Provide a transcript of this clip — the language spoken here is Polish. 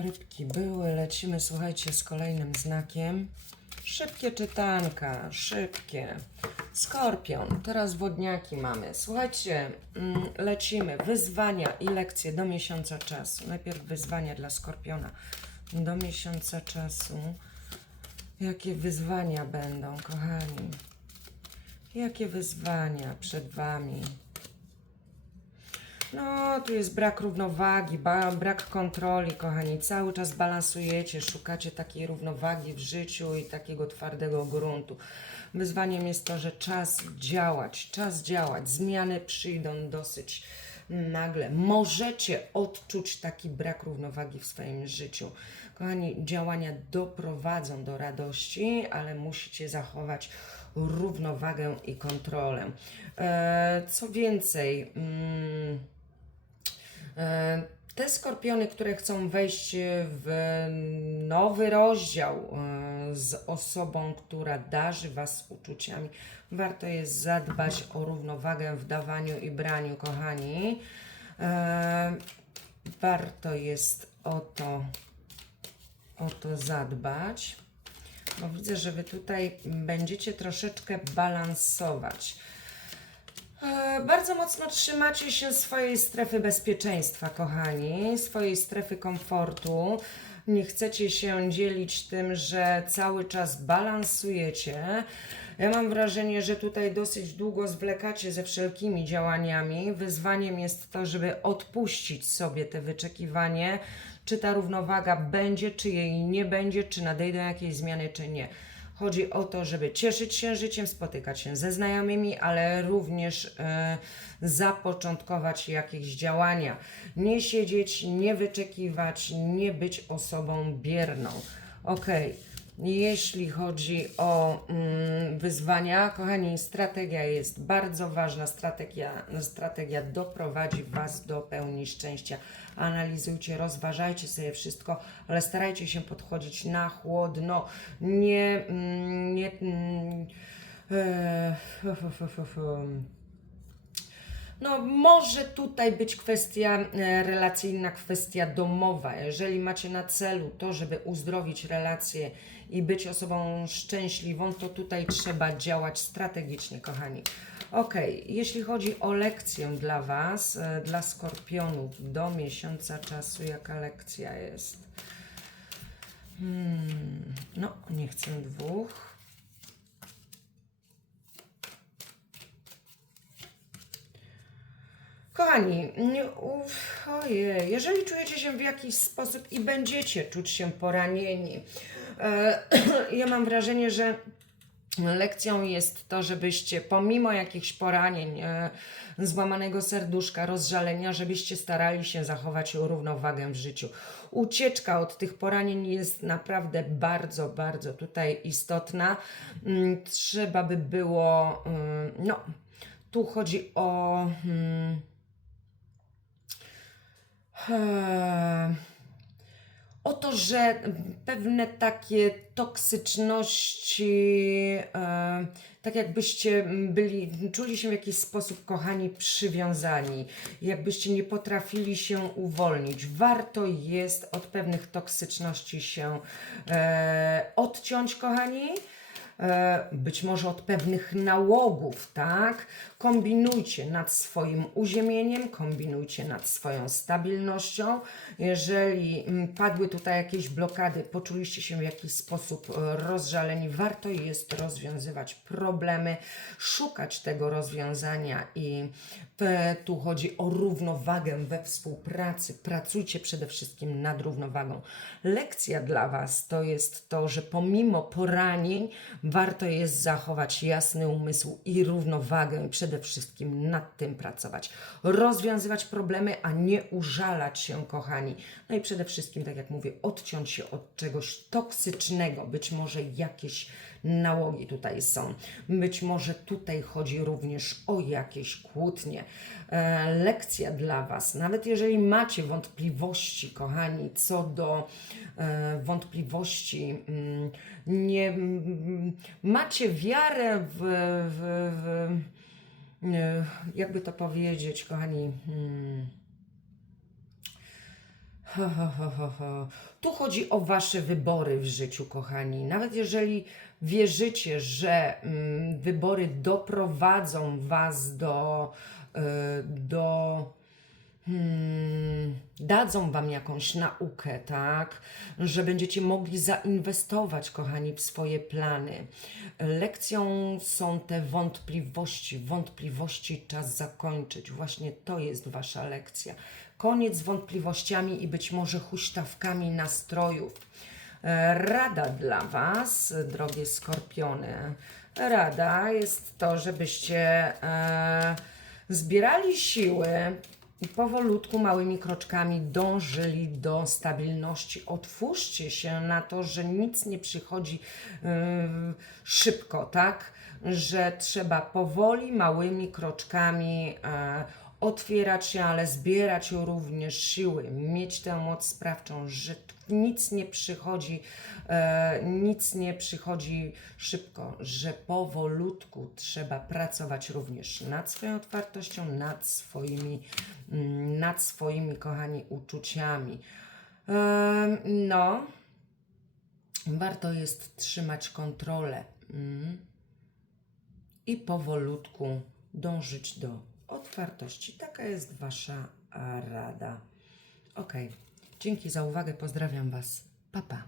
Rybki były, lecimy, słuchajcie, z kolejnym znakiem. Szybkie czytanka, szybkie. Skorpion, teraz wodniaki mamy. Słuchajcie, mm, lecimy. Wyzwania i lekcje do miesiąca czasu. Najpierw wyzwania dla Skorpiona do miesiąca czasu. Jakie wyzwania będą, kochani? Jakie wyzwania przed Wami? No, tu jest brak równowagi, brak kontroli, kochani. Cały czas balansujecie, szukacie takiej równowagi w życiu i takiego twardego gruntu. Wyzwaniem jest to, że czas działać, czas działać. Zmiany przyjdą dosyć nagle. Możecie odczuć taki brak równowagi w swoim życiu. Kochani, działania doprowadzą do radości, ale musicie zachować równowagę i kontrolę. E, co więcej, mm, Te skorpiony, które chcą wejść w nowy rozdział e, z osobą, która darzy Was uczuciami, warto jest zadbać o równowagę w dawaniu i braniu, kochani. E, Warto jest o to, o to zadbać, bo widzę, że Wy tutaj będziecie troszeczkę balansować. E, Bardzo mocno trzymacie się swojej strefy bezpieczeństwa, kochani, swojej strefy komfortu. Nie chcecie się dzielić tym, że cały czas balansujecie. Ja mam wrażenie, że tutaj dosyć długo zwlekacie ze wszelkimi działaniami. Wyzwaniem jest to, żeby odpuścić sobie te wyczekiwanie, czy ta równowaga będzie, czy jej nie będzie, czy nadejdą jakieś zmiany, czy nie. Chodzi o to, żeby cieszyć się życiem, spotykać się ze znajomymi, ale również e, zapoczątkować jakieś działania. Nie siedzieć, nie wyczekiwać, nie być osobą bierną. Okej. Jeśli chodzi o mm, wyzwania, kochani, strategia jest bardzo ważna. Strategia, strategia doprowadzi Was do pełni szczęścia. Analizujcie, rozważajcie sobie wszystko, ale starajcie się podchodzić na chłodno. Nie. Mm, nie mm, e. No, może tutaj być kwestia e, relacyjna, kwestia domowa. Jeżeli macie na celu to, żeby uzdrowić relacje i być osobą szczęśliwą, to tutaj trzeba działać strategicznie, kochani. Ok, jeśli chodzi o lekcję dla Was, e, dla skorpionów do miesiąca czasu, jaka lekcja jest? Hmm, no, nie chcę dwóch. Kochani, uf, ojej, jeżeli czujecie się w jakiś sposób i będziecie czuć się poranieni, ja mam wrażenie, że lekcją jest to, żebyście pomimo jakichś poranień, e, złamanego serduszka, rozżalenia, żebyście starali się zachować równowagę w życiu. Ucieczka od tych poranień jest naprawdę bardzo, bardzo tutaj istotna. Mm, Trzeba by było, mm, no, tu chodzi o. mm, Eee, o to, że pewne takie toksyczności, e, tak jakbyście byli, czuli się w jakiś sposób kochani, przywiązani, jakbyście nie potrafili się uwolnić. Warto jest od pewnych toksyczności się e, odciąć, kochani. E, być może od pewnych nałogów, tak? Kombinujcie nad swoim uziemieniem, kombinujcie nad swoją stabilnością. Jeżeli mm, padły tutaj jakieś blokady, poczuliście się w jakiś sposób e, rozżaleni, warto jest rozwiązywać problemy, szukać tego rozwiązania i e, tu chodzi o równowagę we współpracy. Pracujcie przede wszystkim nad równowagą. Lekcja dla Was to jest to, że pomimo poranień warto jest zachować jasny umysł i równowagę i przede wszystkim nad tym pracować. Rozwiązywać problemy, a nie użalać się, kochani. No i przede wszystkim, tak jak mówię, odciąć się od czegoś toksycznego. Być może jakieś nałogi tutaj są. Być może tutaj chodzi również o jakieś kłótnie. E, lekcja dla Was, nawet jeżeli macie wątpliwości, kochani, co do e, wątpliwości, mm, nie mm, macie wiarę w, w, w e, jakby to powiedzieć, kochani. Hmm, Ho, ho, ho, ho. Tu chodzi o Wasze wybory w życiu, kochani. Nawet jeżeli wierzycie, że mm, wybory doprowadzą Was do, y, do hmm, dadzą Wam jakąś naukę, tak? Że będziecie mogli zainwestować, kochani, w swoje plany. Lekcją są te wątpliwości. Wątpliwości czas zakończyć. Właśnie to jest Wasza lekcja. Koniec z wątpliwościami i być może huśtawkami nastrojów. E, Rada dla Was, drogie skorpiony. Rada jest to, żebyście e, zbierali siły i powolutku, małymi kroczkami dążyli do stabilności. Otwórzcie się na to, że nic nie przychodzi yy, szybko, tak? Że trzeba powoli, małymi kroczkami e, otwierać się, ale zbierać również siły, mieć tę moc sprawczą, że nic nie przychodzi, e, nic nie przychodzi szybko, że powolutku trzeba pracować również nad swoją otwartością, nad swoimi, mm, nad swoimi kochani uczuciami. Em, no, warto jest trzymać kontrolę mm, i powolutku dążyć do otwartości. Taka jest Wasza rada. Ok, dzięki za uwagę, pozdrawiam Was. Pa, pa.